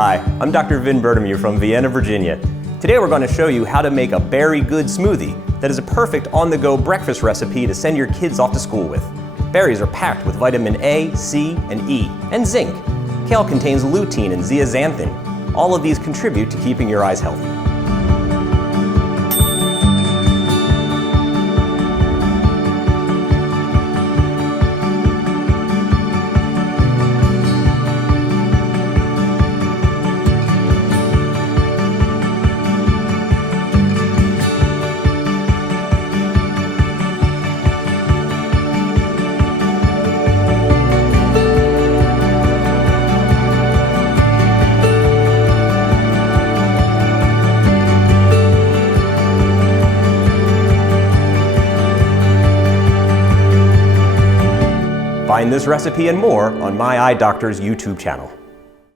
Hi, I'm Dr. Bertomeu from Vienna, Virginia. Today we're going to show you how to make a berry good smoothie that is a perfect on-the-go breakfast recipe to send your kids off to school with. Berries are packed with vitamin A, C, and E, and zinc. Kale contains lutein and zeaxanthin. All of these contribute to keeping your eyes healthy. Find this recipe and more on MyEyeDr's YouTube channel.